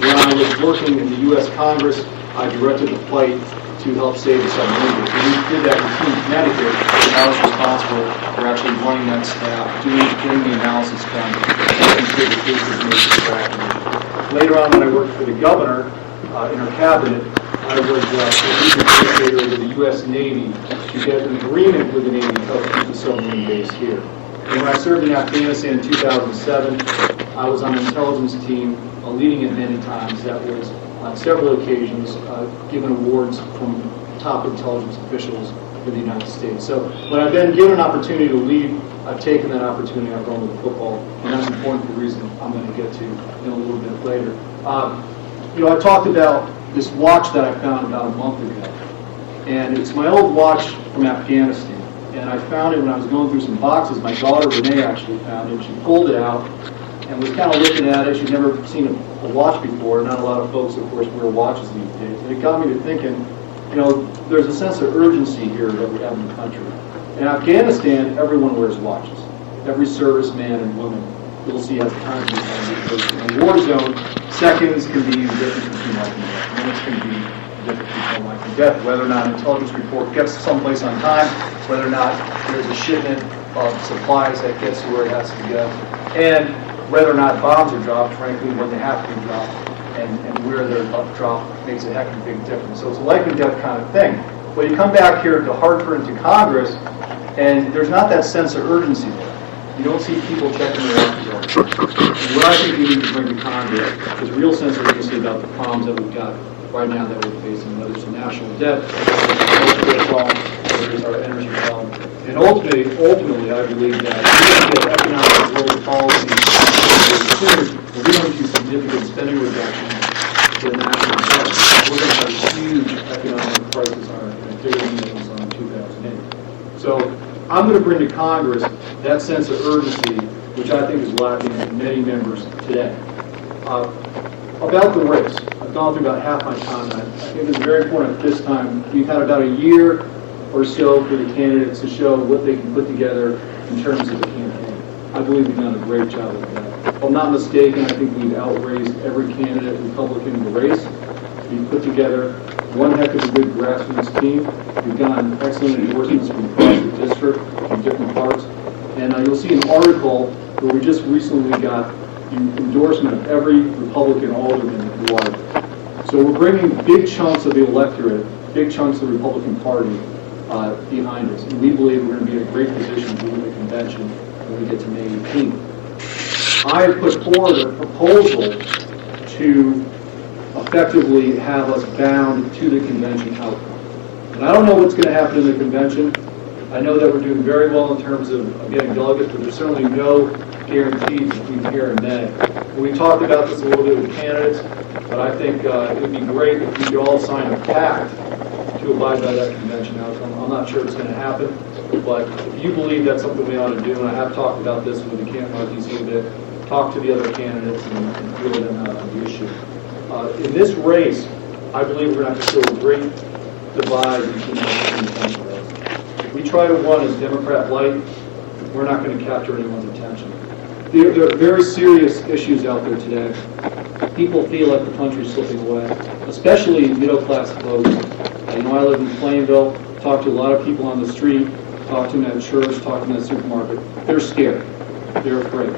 when I was working in the U.S. Congress, I directed the fight to help save the submarine. We did that in Keene, Connecticut, and I was responsible for actually running that staff, getting the analysis done, making sure the cases made to track. Later on, when I worked for the governor in her cabinet, I was the negotiator with the U.S. Navy to get an agreement with the Navy to help keep the submarine base here. And when I served in Afghanistan in 2007, I was on an intelligence team, leading it many times. That was on several occasions given awards from top intelligence officials in the United States. So when I've been given an opportunity to lead, I've taken that opportunity. I've run with the football, and that's important for the reason I'm going to get to in a little bit later. I talked about this watch that I found about a month ago, and it's my old watch from Afghanistan. And I found it when I was going through some boxes. My daughter Renee actually found it. She pulled it out and was kind of looking at it. She'd never seen a watch before. Not a lot of folks, of course, wear watches these days. And it got me to thinking, there's a sense of urgency here that we have in the country. In Afghanistan, everyone wears watches. Every serviceman and woman you'll see has a timepiece because in a war zone, seconds can be the difference between life and death. Minutes can be the difference between life and death. Whether or not an intelligence report gets someplace on time, whether or not there's a shipment of supplies that gets to where it has to go, and whether or not bombs are dropped, frankly, when they have to be dropped, and where they're dropped makes a heck of a big difference. So it's a life and death kind of thing. But you come back here to Hartford and to Congress, and there's not that sense of urgency there. You don't see people checking their watches. And what I think we need to bring to Congress is a real sense of urgency about the problems that we've got right now that we're facing, whether it's a national debt, whether it's problem, whether it's our energy problem. And ultimately, I believe that we don't get economic world policy where we don't do significant spending reductions to the national debt. We're going to have a huge economic crisis on our bigger than was on 2008. So I'm going to bring to Congress that sense of urgency, which I think is lacking in many members today. About the race, I've gone through about half my time. I think it's very important at this time. We've had about a year or so for the candidates to show what they can put together in terms of the campaign. I believe we've done a great job with that. If I'm not mistaken, I think we've outraised every candidate Republican in the race. We've put together one heck of a good grassroots team. We've gotten excellent endorsements from across the district in different parts. And you'll see an article where we just recently got the endorsement of every Republican alderman in Waterford. So we're bringing big chunks of the electorate, big chunks of the Republican Party behind us. And we believe we're going to be in a great position to win the convention when we get to May 18th. I have put forward a proposal to effectively have us bound to the convention outcome. And I don't know what's going to happen in the convention. I know that we're doing very well in terms of getting delegates, but there's certainly no guarantees between here and May. And we talked about this a little bit with candidates, but I think it would be great if we could all sign a pact to abide by that convention outcome. I'm not sure it's going to happen, but if you believe that's something we ought to do, and I have talked about this with the Canton RTC a bit, talk to the other candidates and deal with them on the issue. In this race, I believe we're going to have to show a great divide between the independent race. If we try to run as Democrat light, we're not going to capture anyone's attention. There are very serious issues out there today. People feel like the country's slipping away, especially middle-class folks. I live in Plainville, talk to a lot of people on the street, talk to them at church, talk to them at the supermarket. They're scared. They're afraid.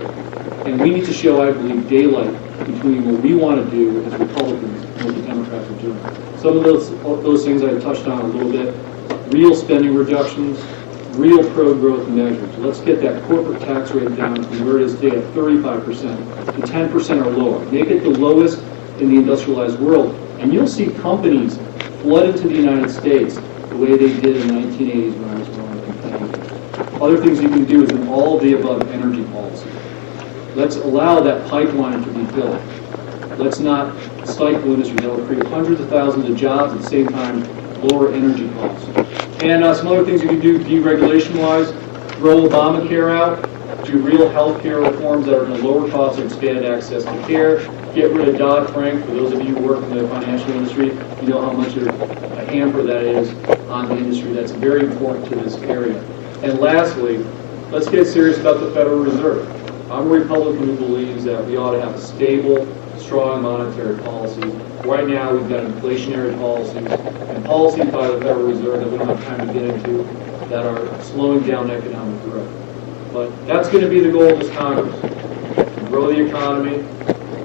And we need to show, I believe, daylight between what we want to do as Republicans and what the Democrats are doing. Some of those things I touched on a little bit. Real spending reductions, real pro-growth measures. Let's get that corporate tax rate down from where it is today at 35% to 10% or lower. Make it the lowest in the industrialized world. And you'll see companies flood into the United States the way they did in the 1980s when I was growing up. Other things you can do is an all-of-the-above energy policy. Let's allow that pipeline to be built. Let's not stifle industry. That will create hundreds of thousands of jobs at the same time, lower energy costs. And some other things you can do deregulation-wise, roll Obamacare out, do real health care reforms that are going to lower costs and expand access to care, get rid of Dodd-Frank. For those of you who work in the financial industry, you know how much of a hamper that is on the industry. That's very important to this area. And lastly, let's get serious about the Federal Reserve. I'm a Republican who believes that we ought to have a stable, strong monetary policies. Right now, we've got inflationary policies and policies by the Federal Reserve that we don't have time to get into that are slowing down economic growth. But that's going to be the goal of this Congress, to grow the economy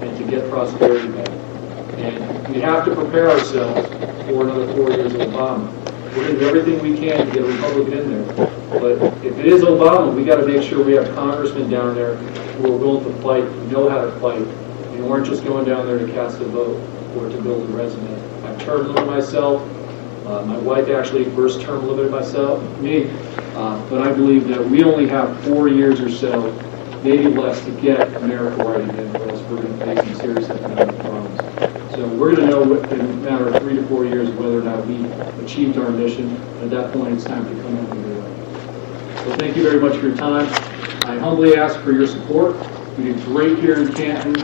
and to get prosperity back. And we have to prepare ourselves for another 4 years of Obama. We're going to do everything we can to get a Republican in there. But if it is Obama, we got to make sure we have congressmen down there who are willing to fight, who know how to fight, and aren't just going down there to cast a vote or to build a resume. I've term limited myself. My wife actually first term limited me. But I believe that we only have 4 years or so, maybe less, to get America right again, or else we're going to face some serious economic problems. So we're going to know in a matter of 3 to 4 years whether or not we achieved our mission. At that point, it's time to come up with it. So thank you very much for your time. I humbly ask for your support. We did great here in Canton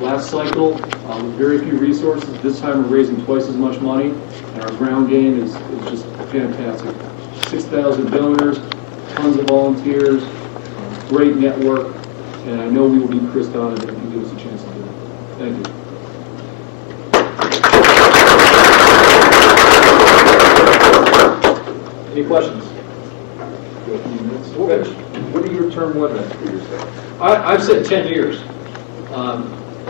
last cycle with very few resources. This time we're raising twice as much money, and our ground game is just fantastic. 6,000 donors, tons of volunteers, great network, and I know we will be Chris Donovan if you give us a chance to do it. Thank you. Any questions? What are your term limits for yourself? I've said 10 years.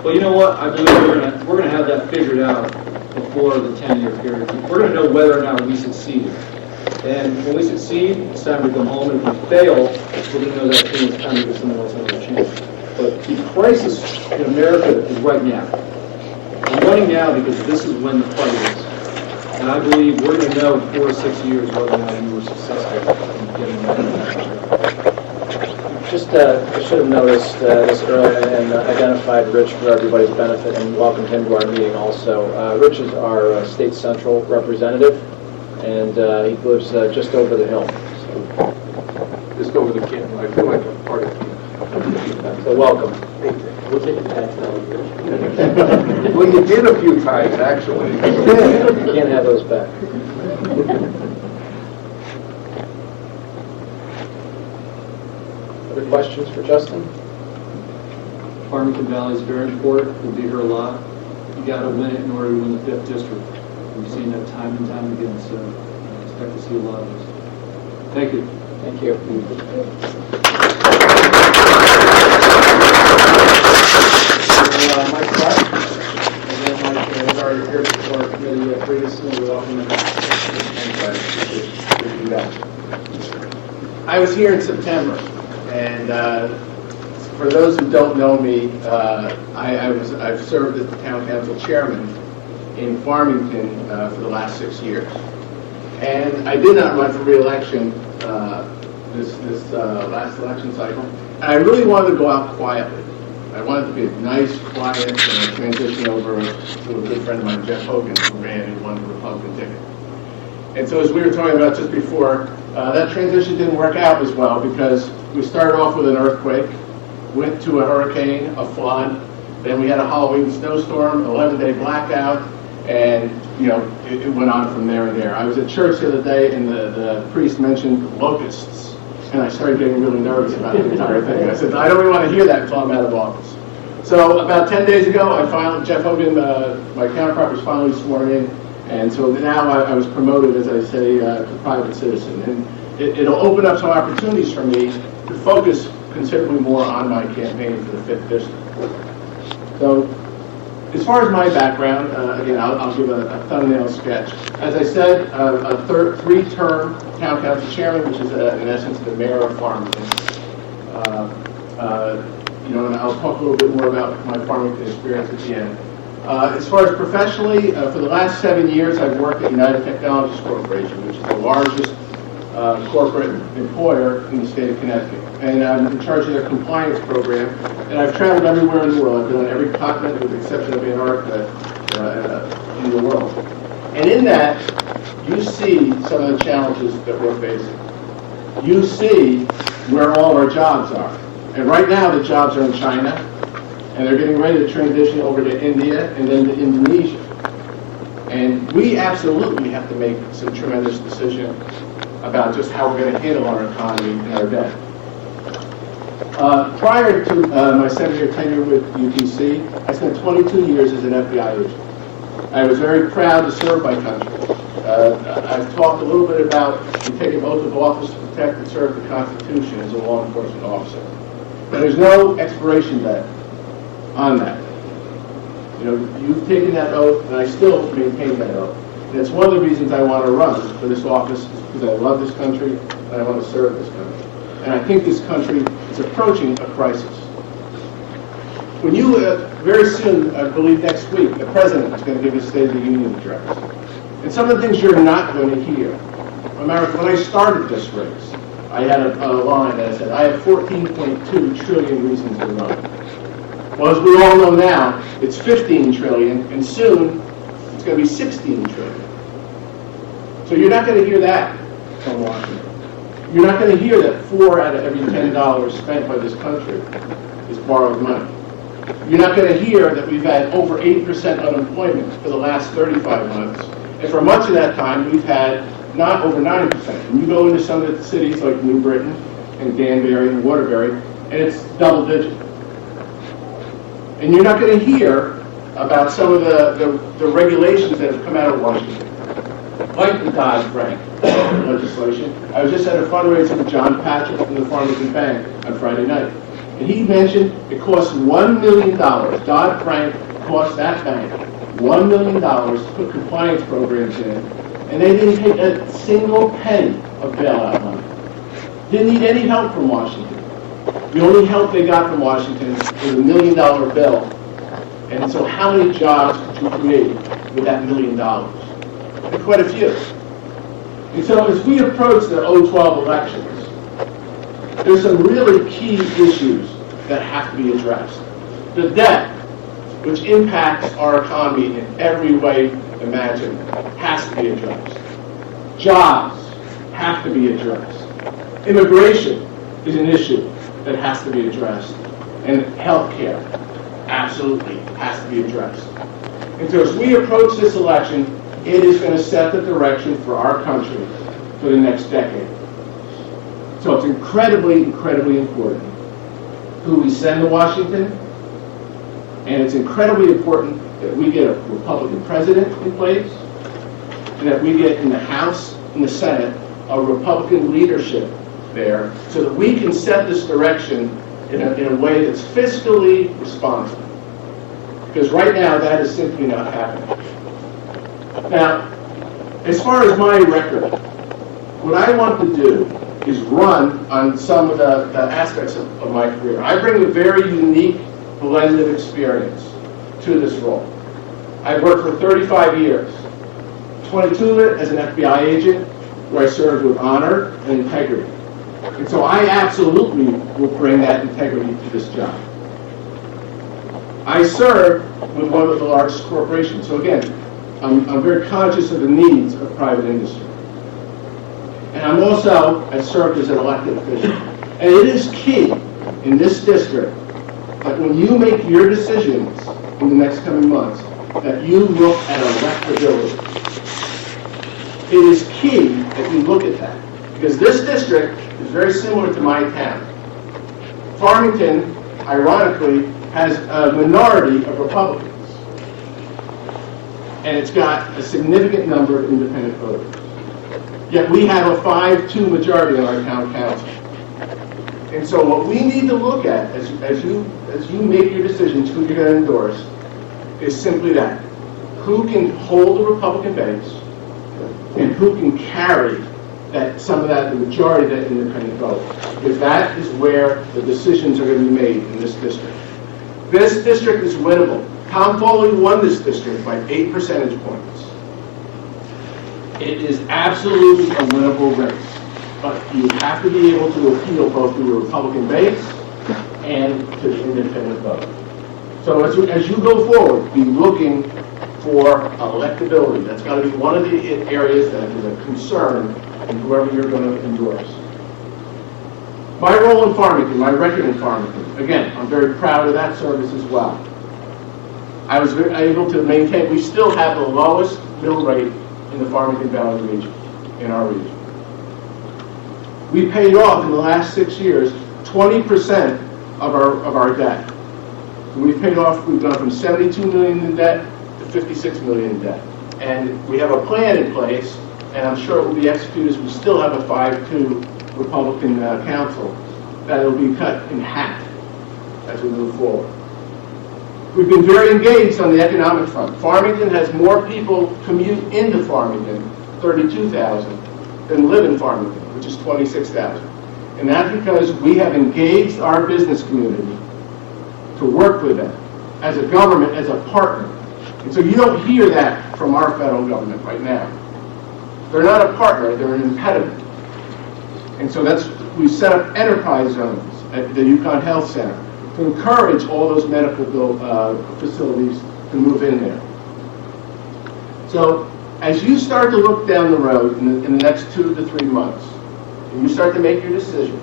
But you know what? I believe we're gonna have that figured out before the 10-year period. We're gonna know whether or not we succeeded. And when we succeed, it's time to come home. And if we fail, we're gonna know that it's time to give someone else another chance. But the crisis in America is right now. I'm running now because this is when the fight is. And I believe we're going to know in 4 to 6 years whether or not we were successful in getting that. I should have noticed this earlier and identified Rich for everybody's benefit and welcomed him to our meeting also. Rich is our State Central representative, and he lives just over the hill. Just over the Canton. I feel like I'm part of Canton. So welcome. We'll take the tax down. Well, you did a few times, actually. You can't have those back. Other questions for Justin? Farmington Valley is very important. We'll be here a lot. You got to win it in order to win the 5th district. We've seen that time and time again, so I expect to see a lot of this. Thank you. Thank you. Mike Clark, again, Mike is already here before our committee previously. We welcome him. I was here in September, and for those who don't know me, I've served as the town council chairman in Farmington for the last 6 years, and I did not run for re-election this last election cycle, and I really wanted to go out quietly. I wanted to be a nice, quiet transition over to a good friend of mine, Jeff Hogan, who ran and won the Republican ticket. And so as we were talking about just before, that transition didn't work out as well because we started off with an earthquake, went to a hurricane, a flood, then we had a Halloween snowstorm, 11-day blackout, and it went on from there and there. I was at church the other day and the priest mentioned locusts. And I started getting really nervous about the entire thing. I said, I don't really want to hear that until I'm out of office. So about 10 days ago, Jeff Hogan, my counterpart, was finally sworn in. And so now I was promoted, as I say, to private citizen. And it'll open up some opportunities for me to focus considerably more on my campaign for the 5th district. So as far as my background, again, I'll give a thumbnail sketch. As I said, a 3-term town council chairman, which is in essence the mayor of Farmington. And I'll talk a little bit more about my Farmington experience at the end. As far as professionally, for the last 7 years, I've worked at United Technologies Corporation, which is the largest corporate employer in the state of Connecticut. And I'm in charge of their compliance program. And I've traveled everywhere in the world. I've been on every continent with the exception of Antarctica in the world. And in that, you see some of the challenges that we're facing. You see where all our jobs are. And right now, the jobs are in China, and they're getting ready to transition over to India and then to Indonesia. And we absolutely have to make some tremendous decisions about just how we're going to handle our economy and our debt. Prior to my 7-year tenure with UTC, I spent 22 years as an FBI agent. I was very proud to serve my country. I've talked a little bit about you take an oath of office to protect and serve the Constitution as a law enforcement officer. And there's no expiration date on that. You know, you've taken that oath, and I still maintain that oath. And it's one of the reasons I want to run for this office, because I love this country, and I want to serve this country. And I think this country is approaching a crisis. When you, very soon, I believe next week, the President is going to give his State of the Union address. And some of the things you're not going to hear. America, when I started this race, I had a line that said, I have 14.2 trillion reasons to run. Well, as we all know now, it's 15 trillion, and soon it's going to be 16 trillion. So you're not going to hear that from Washington. You're not going to hear that 4 out of every $10 spent by this country is borrowed money. You're not going to hear that we've had over 8% unemployment for the last 35 months. And for much of that time, we've had not over 90%. And you go into some of the cities like New Britain and Danbury and Waterbury, and it's double digit. And you're not going to hear about some of the regulations that have come out of Washington, like the Dodd-Frank legislation. I was just at a fundraiser with John Patrick from the Farmington Bank on Friday night. And he mentioned it costs $1 million. Dodd-Frank cost that bank $1 million to put compliance programs in, and they didn't take a single penny of bailout money. Didn't need any help from Washington. The only help they got from Washington was $1 million bill. And so how many jobs could you create with that $1 million? And quite a few. And so as we approach the 2012 elections, there's some really key issues that have to be addressed. The debt, which impacts our economy in every way imaginable, has to be addressed. Jobs have to be addressed. Immigration is an issue that has to be addressed. And health care absolutely has to be addressed. And so as we approach this election, it is going to set the direction for our country for the next decade. So it's incredibly, incredibly important who we send to Washington, and it's incredibly important that we get a Republican president in place, and that we get in the House and the Senate a Republican leadership there, so that we can set this direction in a way that's fiscally responsible. Because right now, that is simply not happening. Now, as far as my record, what I want to do is run on some of the aspects of my career. I bring a very unique blend of experience to this role. I've worked for 35 years, 22 of it as an FBI agent, where I served with honor and integrity. And so I absolutely will bring that integrity to this job. I serve with one of the largest corporations. So again, I'm very conscious of the needs of private industry. And I've served as an elected official. And it is key in this district that when you make your decisions in the next coming months, that you look at electability. It is key that you look at that. Because this district is very similar to my town. Farmington, ironically, has a minority of Republicans. And it's got a significant number of independent voters. Yet we have a 5-2 majority on our town council. And so what we need to look at as you make your decisions who you're going to endorse is simply that. Who can hold the Republican base and who can carry some of that, the majority of that independent vote. Because that is where the decisions are going to be made in this district. This district is winnable. Tom Foley won this district by 8 percentage points. It is absolutely a winnable race. But you have to be able to appeal both to the Republican base and to the independent vote. So as you go forward, be looking for electability. That's got to be one of the areas that is a concern in whoever you're going to endorse. My role in Farmington, my record in Farmington, again, I'm very proud of that service as well. I was able to maintain, we still have the lowest mill rate in the Farmington Valley region, in our region. We paid off in the last 6 years 20% of our debt. So we've gone from 72 million in debt to 56 million in debt. And we have a plan in place, and I'm sure it will be executed as we still have a 5-2 Republican council, that it will be cut in half as we move forward. We've been very engaged on the economic front. Farmington has more people commute into Farmington, 32,000, than live in Farmington, which is 26,000. And that's because we have engaged our business community to work with them as a government, as a partner. And so you don't hear that from our federal government right now. They're not a partner, they're an impediment. And so we set up enterprise zones at the Yukon Health Center to encourage all those medical facilities to move in there. So as you start to look down the road in the next 2 to 3 months, and you start to make your decisions,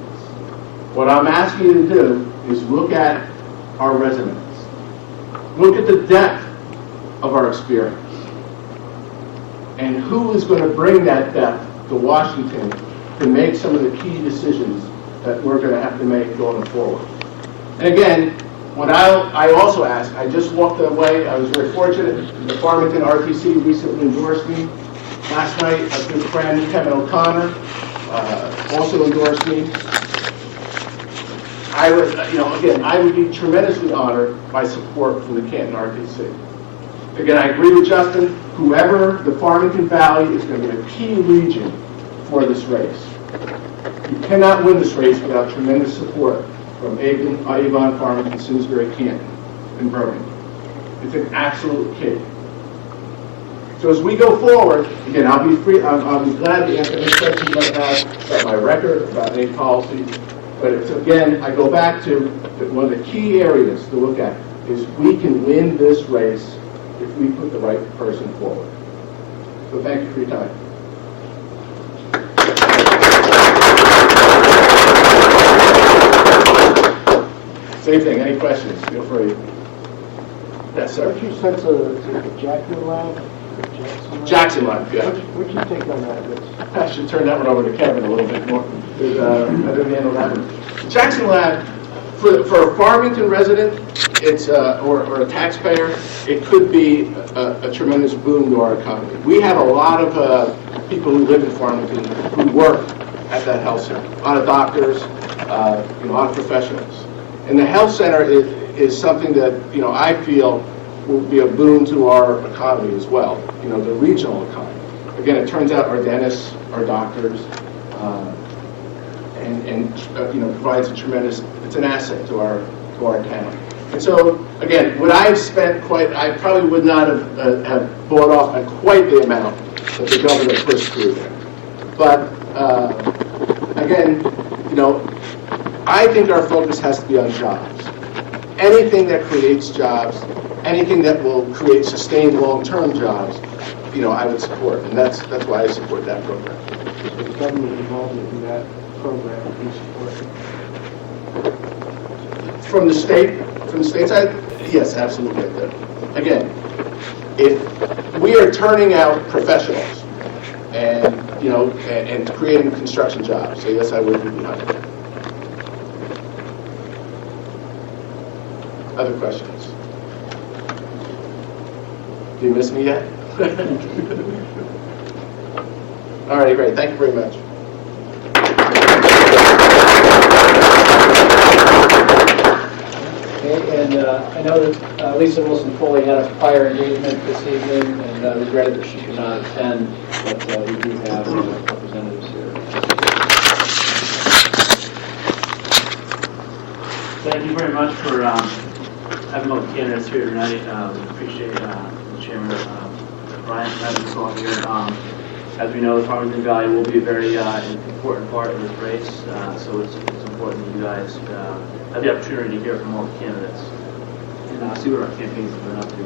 what I'm asking you to do is look at our residents. Look at the depth of our experience. And who is going to bring that depth to Washington to make some of the key decisions that we're going to have to make going forward. And again, what I also ask, I just walked away, I was very fortunate, the Canton RTC recently endorsed me. Last night, a good friend, Kevin O'Connor, also endorsed me. I would be tremendously honored by support from the Canton RTC. Again, I agree with Justin, whoever the Farmington Valley is going to be a key region for this race. You cannot win this race without tremendous support from Avon, Farmington, Simsbury, Canton, and Birmingham. It's an absolute key. So as we go forward, again, I'll be glad to answer any questions you might have about my record, about any policy. But it's, again, I go back to one of the key areas to look at is we can win this race if we put the right person forward. So thank you for your time. Same thing, any questions, feel free. Yes, sir. What's your sense of the Jackson Lab? Jackson Lab, yeah. What'd you take on that? I should turn that one over to Kevin a little bit more. I didn't handle that one. Jackson Lab, for a Farmington resident, it's or a taxpayer, it could be a tremendous boon to our economy. We have a lot of people who live in Farmington who work at that health center. A lot of doctors, a lot of professionals. And the health center is something that I feel will be a boon to our economy as well. The regional economy. Again, it turns out our dentists, our doctors, and provides a tremendous. It's an asset to our town. And so, again, what I've spent I probably would not have bought off at quite the amount that the governor pushed through there. But again, I think our focus has to be on jobs. Anything that creates jobs, anything that will create sustained long-term jobs, I would support, and that's why I support that program. Is the government involved in that program that you support? From the state side, yes, absolutely. Again, if we are turning out professionals and and creating construction jobs, so yes, I would be behind that. Other questions? Do you miss me yet? All right, great. Thank you very much. Okay, and I know that Lisa Wilson-Foley had a prior engagement this evening and regretted that she could not attend, but we do have representatives here. Thank you very much for having all the candidates here tonight. Appreciate the Chairman Brian having us all here. As we know, the Farmington Valley will be a very important part of this race, so it's important that you guys have the opportunity to hear from all the candidates and see what our campaigns have been up to.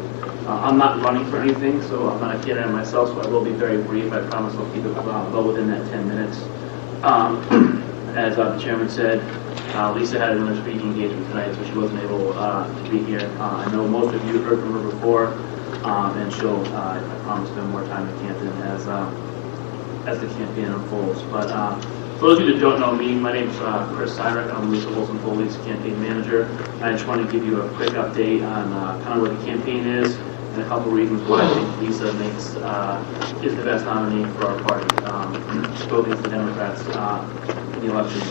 I'm not running for anything, so I'm not a candidate myself, so I will be very brief. I promise I'll keep it well within that 10 minutes. As the Chairman said, Lisa had another speaking engagement tonight, so she wasn't able to be here. I know most of you have heard from her before, and she'll, I promise, spend more time in Canton as the campaign unfolds. But For those of you that don't know me, my name's Chris Cyrek. I'm Lisa Wilson-Foley's campaign manager. I just want to give you a quick update on kind of where the campaign is and a couple reasons why I think Lisa is the best nominee for our party, both against the Democrats in the election.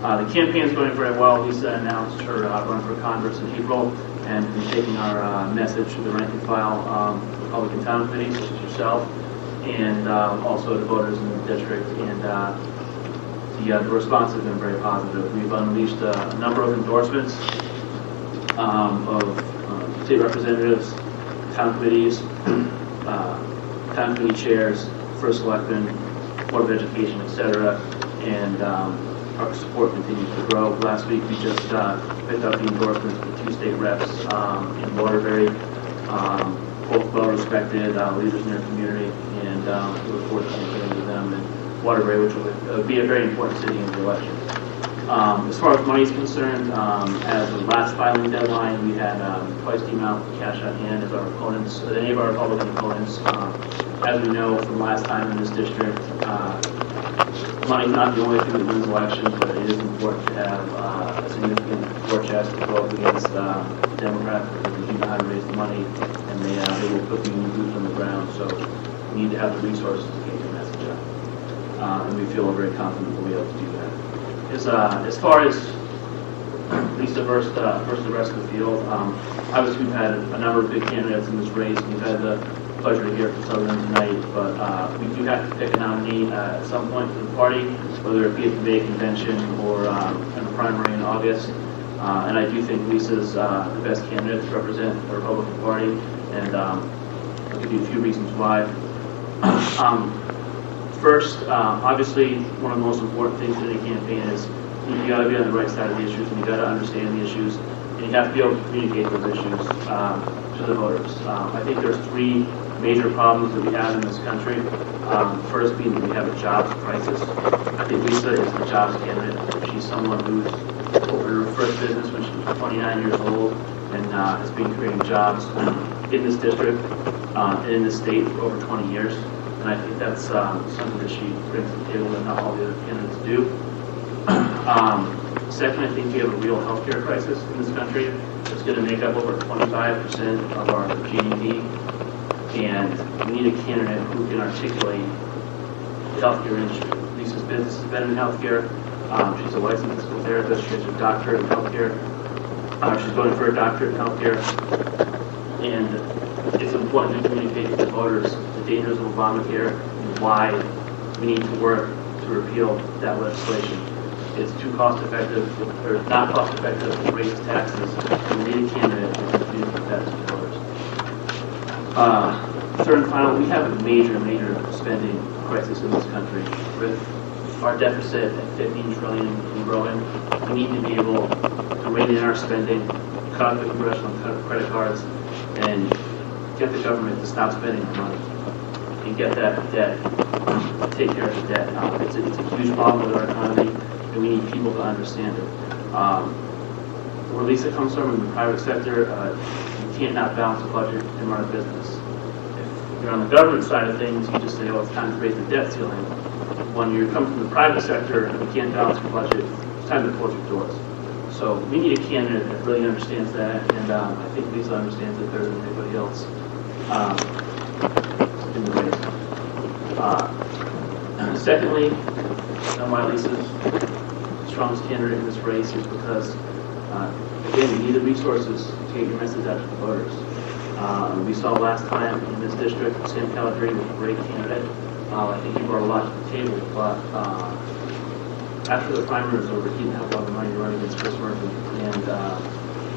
The campaign's going very well. Lisa announced her run for Congress in April and been taking our message to the rank and file Republican town committees, such as yourself, and also to voters in the district. And the response has been very positive. We've unleashed a number of endorsements of state representatives, town committees, town committee chairs, first selectmen, Board of Education, etc. And our support continues to grow. Last week we just picked up the endorsements for 2 state reps in Waterbury, both well-respected leaders in their community, and we look forward to campaigning with them in Waterbury, which will be a very important city in the election. As far as money is concerned, as the last filing deadline, we had twice the amount of cash on hand as our opponents, any of our Republican opponents. As we know from last time in this district, money is not the only thing that wins elections, but it is important to have a significant war chest to go up against Democrats, because they do know how to raise the money, and they will put the boots on the ground. So we need to have the resources to get your message out, and we feel very confident we'll be able to do that. As far as Lisa versus the rest of the field, obviously we've had a number of big candidates in this race. We've had the pleasure to hear from some of them tonight, but we do have to pick a nominee at some point for the party, whether it be at the May convention or in the primary in August. And I do think Lisa's the best candidate to represent the Republican Party, and I'll give you a few reasons why. First, obviously, one of the most important things in a campaign is you got to be on the right side of the issues, and you got to understand the issues, and you have to be able to communicate those issues to the voters. I think there's 3 major problems that we have in this country. First being that we have a jobs crisis. I think Lisa is the jobs candidate. She's someone who's opened her first business when she was 29 years old and has been creating jobs in this district and in this state for over 20 years. And I think that's something that she brings to the table that not all the other candidates do. Second, I think we have a real healthcare crisis in this country. It's going to make up over 25% of our GDP. And we need a candidate who can articulate the healthcare industry. Lisa's business has been in healthcare. She's a licensed physical therapist. She has a doctorate in healthcare. She's going for a doctorate in healthcare. And it's important to communicate to the voters the dangers of Obamacare and why we need to work to repeal that legislation. It's too cost-effective, or not cost-effective, to raise taxes. And we need a candidate who can communicate that to the voters. Third and final, we have a major spending crisis in this country. With our deficit at $15 trillion and growing, we need to be able to rein in our spending, cut the congressional credit cards, and get the government to stop spending our money and get that debt, take care of the debt. It's a huge problem with our economy, and we need people to understand it. Where Lisa comes from in the private sector, you can't not balance a budget and run a business. If you're on the government side of things, you just say, oh, it's time to raise the debt ceiling. When you come from the private sector and you can't balance your budget, it's time to close your doors. So we need a candidate that really understands that, and I think Lisa understands it better than anybody else in the race. Secondly, why Lisa's the strongest candidate in this race is because, again, you need the resources to get your message out to the voters. We saw last time in this district, Sam Calabria was a great candidate. I think he brought a lot to the table, but after the primary was over, he didn't have a lot of money to run against Chris Murphy, and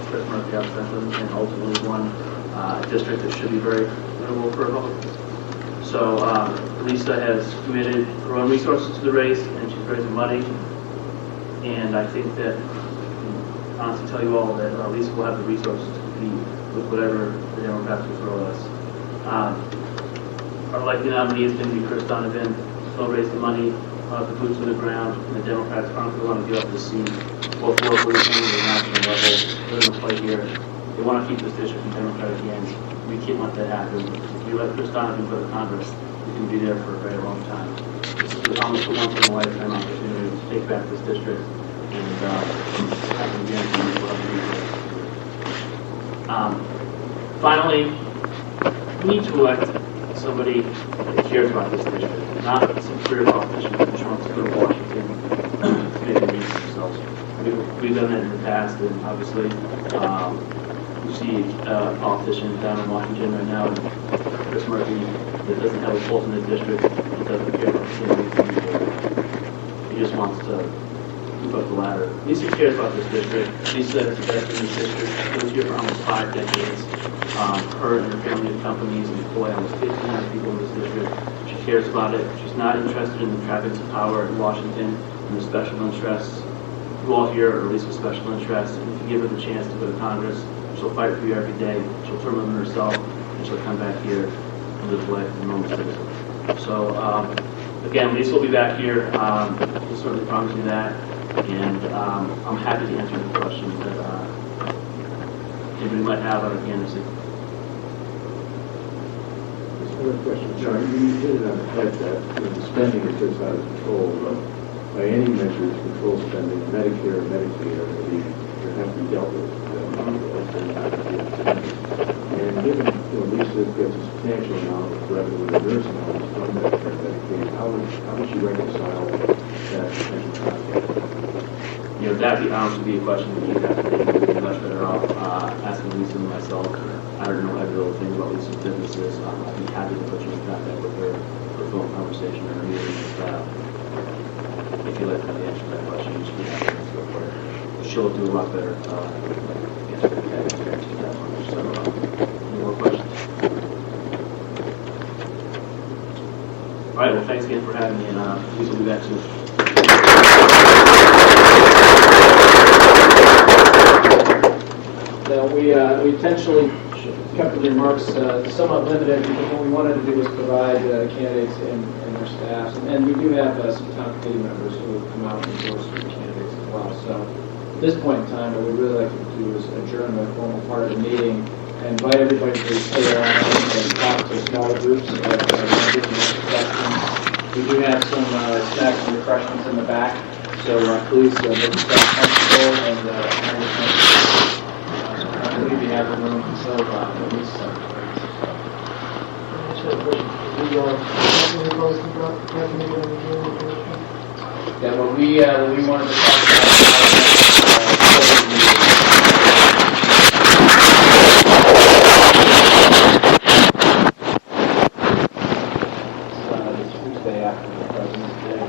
Chris Murphy upset him and ultimately won a district that should be very winnable for Republicans. So Lisa has committed her own resources to the race, and she's raising money, and I think that, I can honestly tell you all that Lisa will have the resources to compete with whatever the Democrats will throw at us. Our likely nominee is going to be Chris Donovan. He'll raise the money, the boots on the ground, and the Democrats aren't going to want to give up the seat, both locally and at the national level. They're going to play here. They want to keep this district in Democratic hands. We can't let that happen. If we let Chris Donovan go to Congress, we can be there for a very long time. This is almost a once-in-a-lifetime opportunity to take back this district and have them again for other people. Finally, we need to elect somebody that cares about this district, not some career politician who just wants to go to Washington to make a name for themselves. We've done that in the past, and obviously, we see a politician down in Washington right now, Chris Murphy, that doesn't have a pulse in his district, that doesn't care about the He just wants to move up the ladder. Lisa cares about this district. Lisa has invested in this district. She was here for almost 5 decades. Her and her family of companies employ almost 1,500 people in this district. She cares about it. She's not interested in the trappings of power in Washington and the special interests. You all here are Lisa's special interests, and if you give her the chance to go to Congress, she'll fight for you every day. She'll turn on herself, and she'll come back here and live life as a normal citizen. So, again, Lisa will be back here. We'll certainly promise you that. And I'm happy to answer the questions that anybody might have on the candidacy. One question, John. You hit it on the head that the spending is just out of control. By any measures, control spending, Medicare and Medicaid are going to have to be dealt with. And given, Lisa gets a substantial amount of revenue in nursing homes from Medicare and Medicaid, how would she reconcile that potential conflict? That would honestly be a question that you'd have to think. You'd be much better off asking Lisa and myself. I don't know every little thing about Lisa's businesses. I'd be happy to put you in contact with her for a phone conversation or a meeting with staff. If you'd like to answer that question, you should be happy to answer it for her. She'll do a lot better answering that one. So, any more questions? All right, well, thanks again for having me, and Lisa will be back soon. We intentionally kept the remarks somewhat limited because what we wanted to do was provide candidates and their staffs. And we do have some town committee members who will come out and endorse the candidates as well. So at this point in time, what we'd really like to do is adjourn the formal part of the meeting and invite everybody to stay around and talk to smaller groups of questions. We do have some snacks and refreshments in the back. So please make yourself comfortable and we have the room until at least yeah, what we wanted to talk about this Tuesday after the President's Day.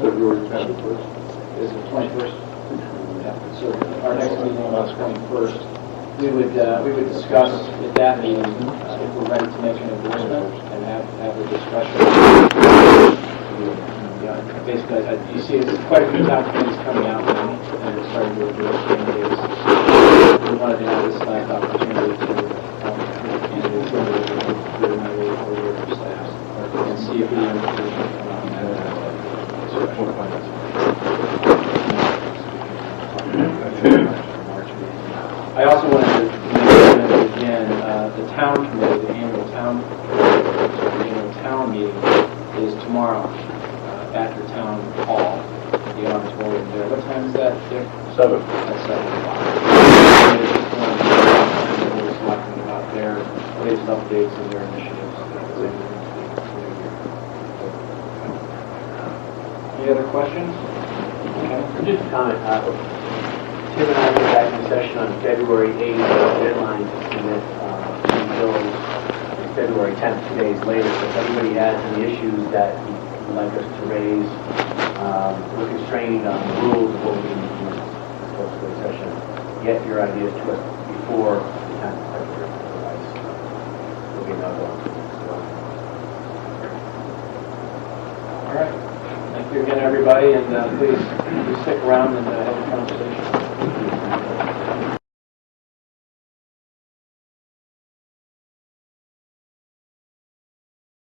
February 21st. Is it 21st? So our next meeting on the 21st, we would discuss at that meeting if we're ready to make an endorsement and have a discussion. Basically, you see, there's quite a few town committees coming out now, and we're starting to endorse candidates. We wanted to have this last opportunity to candidates over their staff and see if the information come out and I also wanted to mention again, the town committee, the annual town meeting is tomorrow at the town hall, the auditorium there. What time is that, Dick? 7. At 7 o'clock. We're talking about their latest updates and their initiatives. Any other questions? Okay. Just a comment. Tim and I went back in session on February 8th, deadline to submit bills February 10th, 2 days later. So if anybody has any issues that you'd like us to raise, we're constrained on the rules of what we can do in closed session. Get your ideas to us before the 10th of February. Otherwise, we'll be another one. All right. Thank you again, everybody, and please stick around and